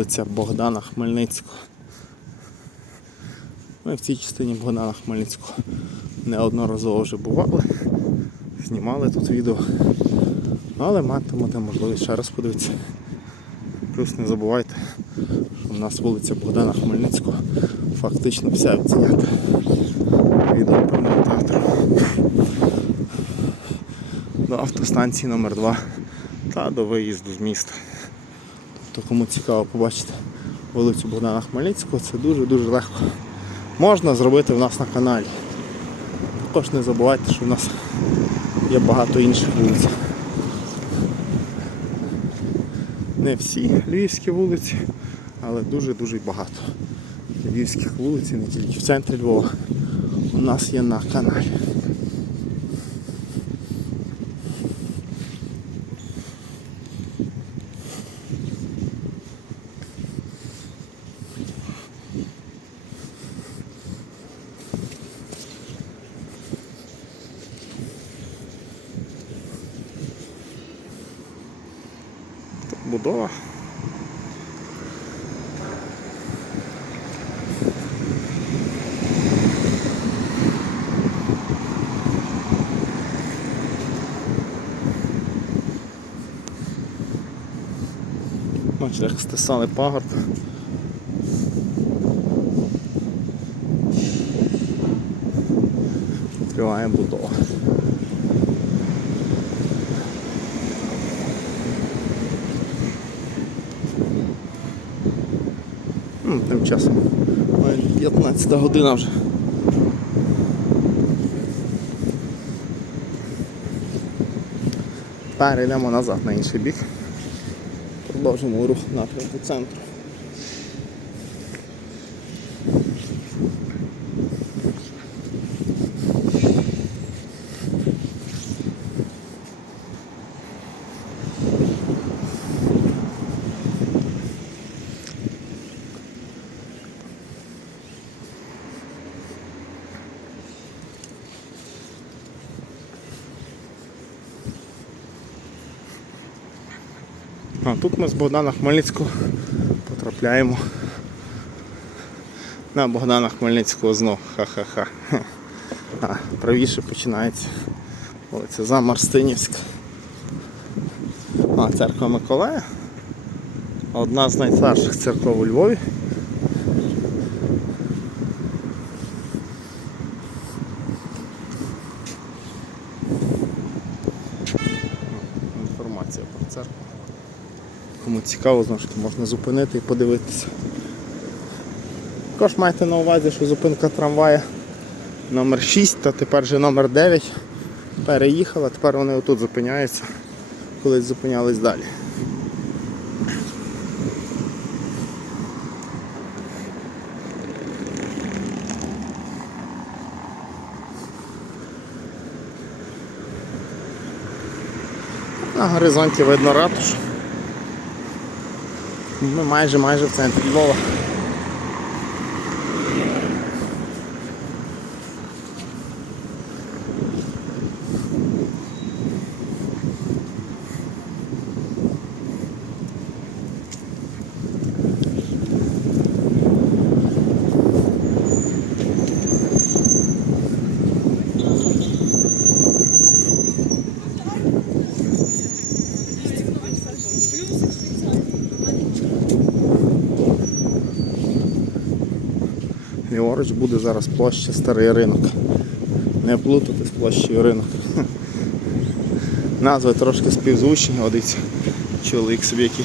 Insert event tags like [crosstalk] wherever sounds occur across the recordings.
вулиця Богдана Хмельницького. Ми в цій частині Богдана Хмельницького неодноразово вже бували, знімали тут відео, але матимете можливість ще раз подивитися. Плюс не забувайте, що в нас вулиця Богдана Хмельницького фактично вся відзнята від оперного театру до автостанції номер 2 та до виїзду з міста. Тобто кому цікаво побачити вулицю Богдана Хмельницького, це дуже-дуже легко. Можна зробити в нас на каналі. Також не забувайте, що в нас є багато інших вулиць. Не всі львівські вулиці, але дуже-дуже багато. Львівських вулиць, не тільки в центрі Львова, у нас є на каналі. Тут будова. Бачите, як стисали пагорб. Триває будова. Тим часом майже 15 година вже. Перейдемо назад на інший бік. Продовжимо рух напрямку центру. А тут ми з Богдана Хмельницького потрапляємо на Богдана Хмельницького знов. Ха-ха-ха. А, правіше починається вулиця Замарстинівська. А, церква Миколая. Одна з найстарших церков у Львові. Інформація про церкву. Кому цікаво, знову ж таки, можна зупинити і подивитися. Також майте на увазі, що зупинка трамвая номер 6 та тепер вже номер 9 переїхала, тепер вони отут зупиняються, колись зупинялись далі. На горизонті видно ратушу. Ми майже майже в центрі Львова. Ліворуч буде зараз площа Старий ринок. Не плутати з площею ринок. [laughs] Назви трошки співзвучні, одиться. Чоловік собі які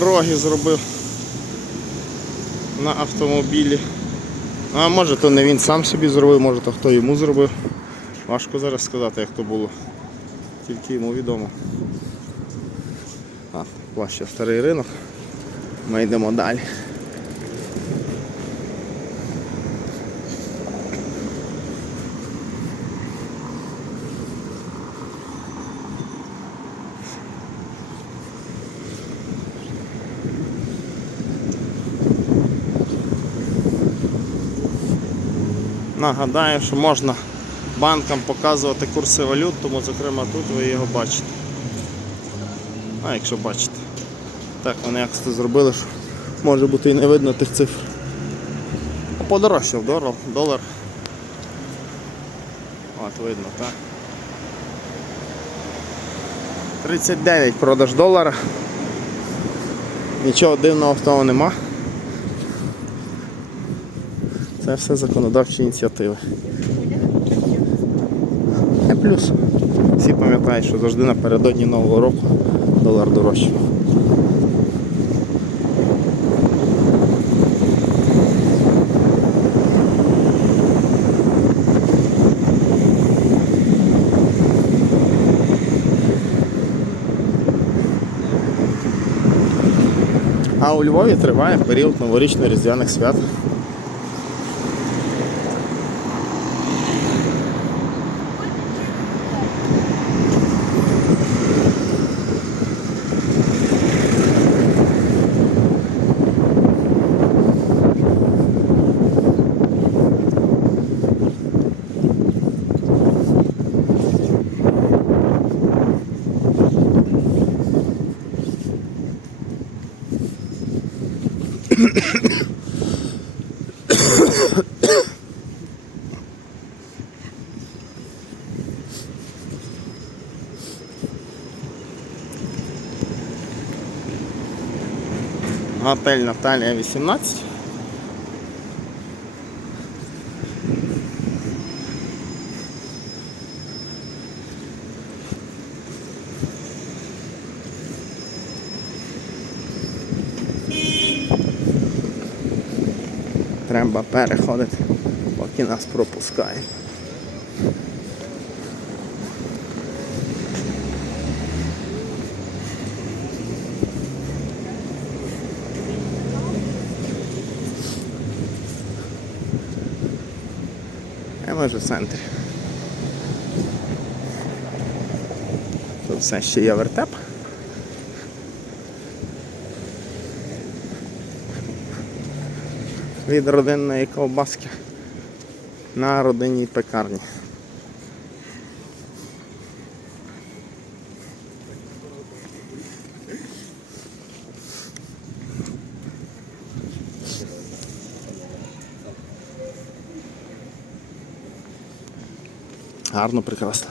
роги зробив на автомобілі. А може то не він сам собі зробив, може то хто йому зробив. Важко зараз сказати, як то було. Тільки йому відомо. А, площа Старий ринок. Ми йдемо далі. Нагадаю, що можна банкам показувати курси валют, тому зокрема тут ви його бачите. А якщо бачите. Так, вони як це зробили, що може бути і не видно тих цифр. Подорожчав долар. долар. От видно, так. 39 продаж долара. Нічого дивного в тому нема. Це все законодавчі ініціативи. І плюс. Всі пам'ятають, що завжди напередодні Нового року долар дорожчий. А у Львові триває період новорічно-різдвяних свят. Готель Наталія 18. Треба переходити, поки нас пропускають. А ми вже в центрі. Тут все ще є вертеп. Від родинної ковбаски на родинній пекарні. Гарно, прекрасно.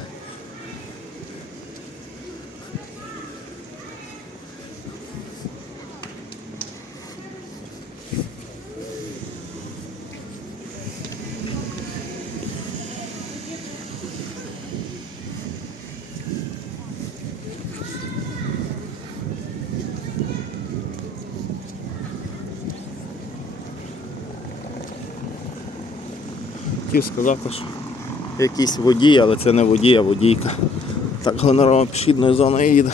Хотів сказати, що якийсь водій, але це не водій, а водійка. Так гонорова пішідною зоною їде.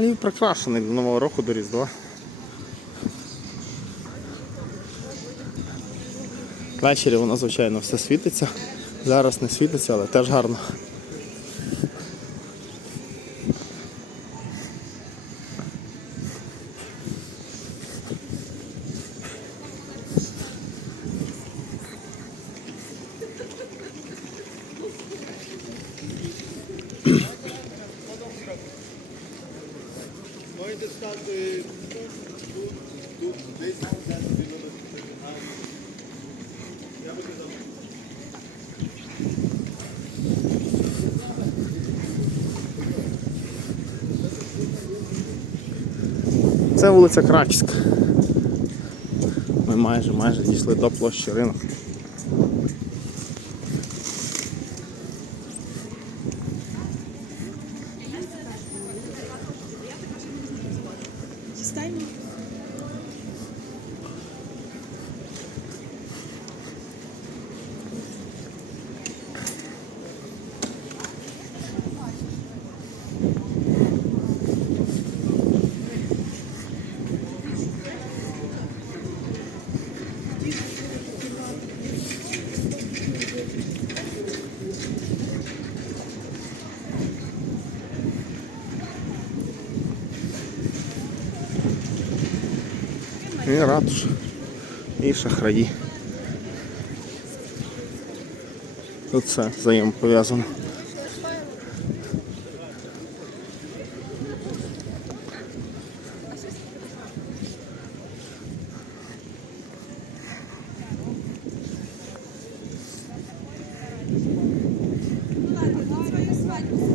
А Львів прикрашений до Нового року до Різдва. Ввечері воно, звичайно, все світиться. Зараз не світиться, але теж гарно. Це вулиця Краківська. Ми майже майже дійшли до площі ринок. І ратуша. І шахраї. Тут все взаємопов'язано. свою свадьбу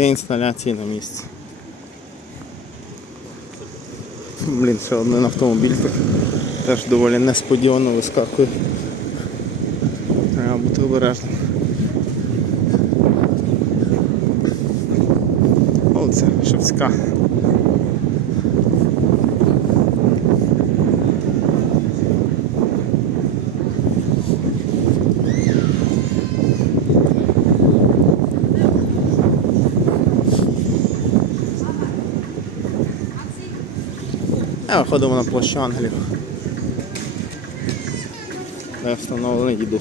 Всі інсталяції на місці. Блін, ще один автомобіль так теж доволі несподівано вискакує. Треба бути обережним. Оце, це Шевська. А виходимо на площу ангелів. Де встановлений дідух.